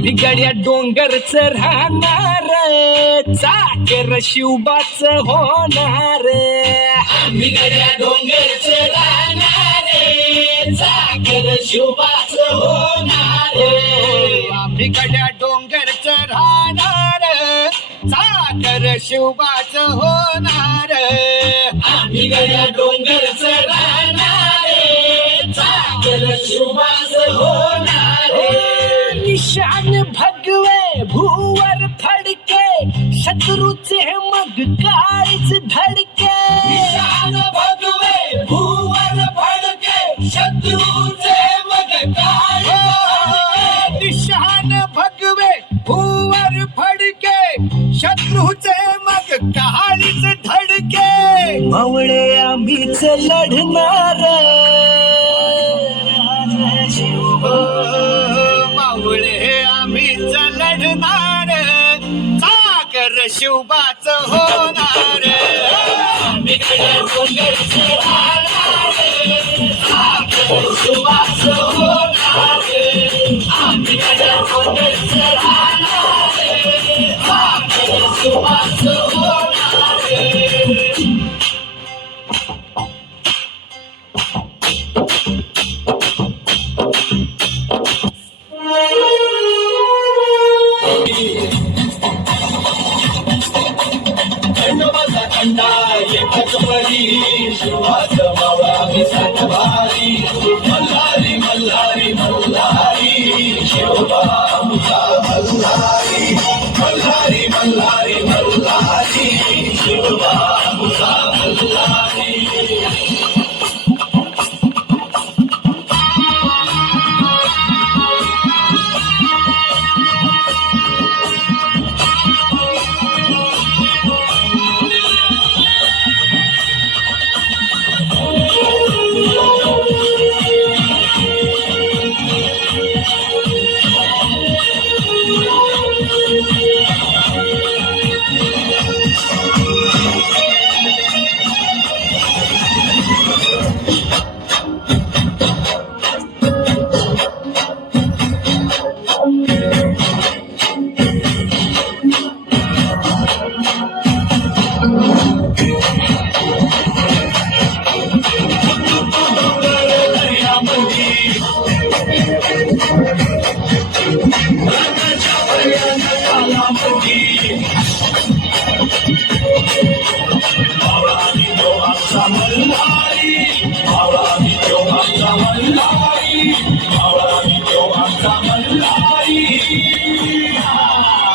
बिगड्या डोंगरच राहणार चाकर शिवबाच होणार बिगड्या डोंगरच राहणार चाकर शिवबाच होणार बिगड्या डोंगरच राहणार चाकर शिवबाच होणार बिगड्या डोंगरच राहणार चाकर शिवबाच होणार निशान भगवे भूवर फडके शत्रूचे मग काळीच धडके निशान भगवे भूवर फडके शत्रूचे मग काळीच निशान भगवे भूवर फडके शत्रूचे मग काळीच धडके मावळे आम्हीच लढणार मावळे आम्हीच लढणार चाकर शिवबाच होणार बिगड्या डोंगरच राहणार चाकर शिवबाच होणार बिगड्या डोंगरच राहणार चाकर शिवबाच होणार शिवाचं मावळा मी साठभारी मल्हारी मल्हारी मल्हारी शिवबा आमचा मल्हारी मल्हारी मल्हारी मल्हारी शिवबा आमचा मल्हारी मल्हारी